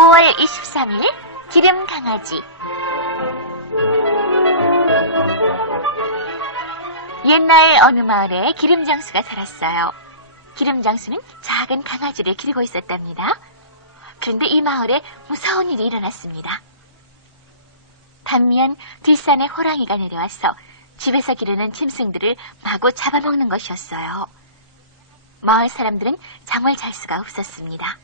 4월 23일 기름 강아지 옛날 어느 마을에 기름 장수가 살았어요. 기름 장수는 작은 강아지를 기르고 있었답니다. 그런데 이 마을에 무서운 일이 일어났습니다. 반면 뒷산에 호랑이가 내려와서 집에서 기르는 짐승들을 마구 잡아먹는 것이었어요. 마을 사람들은 잠을 잘 수가 없었습니다.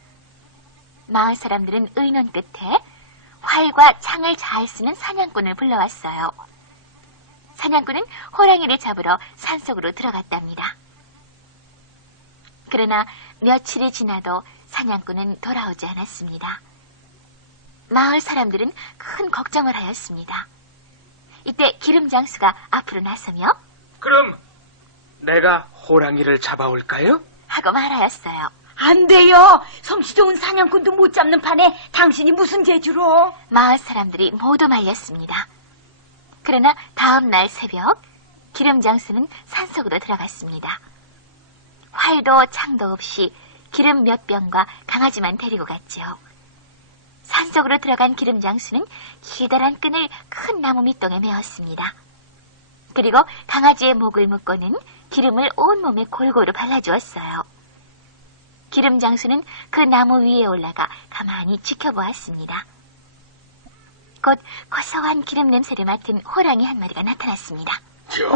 마을 사람들은 의논 끝에 활과 창을 잘 쓰는 사냥꾼을 불러왔어요. 사냥꾼은 호랑이를 잡으러 산속으로 들어갔답니다. 그러나 며칠이 지나도 사냥꾼은 돌아오지 않았습니다. 마을 사람들은 큰 걱정을 하였습니다. 이때 기름 장수가 앞으로 나서며 그럼 내가 호랑이를 잡아올까요? 하고 말하였어요. 안 돼요. 솜씨 좋은 사냥꾼도 못 잡는 판에 당신이 무슨 재주로? 마을 사람들이 모두 말렸습니다. 그러나 다음 날 새벽 기름 장수는 산속으로 들어갔습니다. 활도 창도 없이 기름 몇 병과 강아지만 데리고 갔지요. 산속으로 들어간 기름 장수는 기다란 끈을 큰 나무 밑동에 메었습니다. 그리고 강아지의 목을 묶고는 기름을 온몸에 골고루 발라주었어요. 기름 장수는 그 나무 위에 올라가 가만히 지켜보았습니다. 곧 고소한 기름 냄새를 맡은 호랑이 한 마리가 나타났습니다. 이것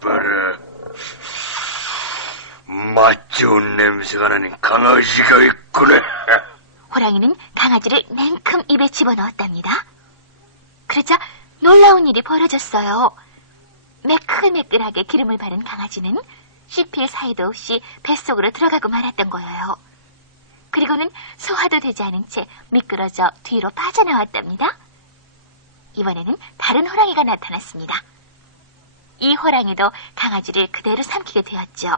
봐라. 맛 좋은 냄새가 나는 강아지가 있구나. 호랑이는 강아지를 냉큼 입에 집어넣었답니다. 그러자 놀라운 일이 벌어졌어요. 매끌매끌하게 기름을 바른 강아지는 씹힐 사이도 없이 뱃속으로 들어가고 말았던 거예요. 그리고는 소화도 되지 않은 채 미끄러져 뒤로 빠져나왔답니다. 이번에는 다른 호랑이가 나타났습니다. 이 호랑이도 강아지를 그대로 삼키게 되었죠.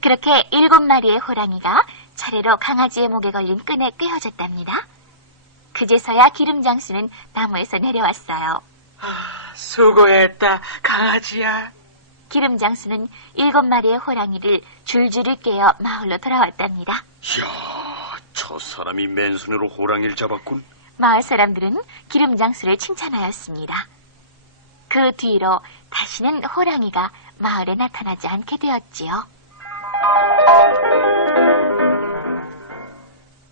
그렇게 일곱 마리의 호랑이가 차례로 강아지의 목에 걸린 끈에 꿰어졌답니다. 그제서야 기름 장수는 나무에서 내려왔어요. 아, 수고했다, 강아지야. 기름 장수는 일곱 마리의 호랑이를 줄줄이 깨어 마을로 돌아왔답니다. 야, 저 사람이 맨손으로 호랑이를 잡았군. 마을 사람들은 기름 장수를 칭찬하였습니다. 그 뒤로 다시는 호랑이가 마을에 나타나지 않게 되었지요.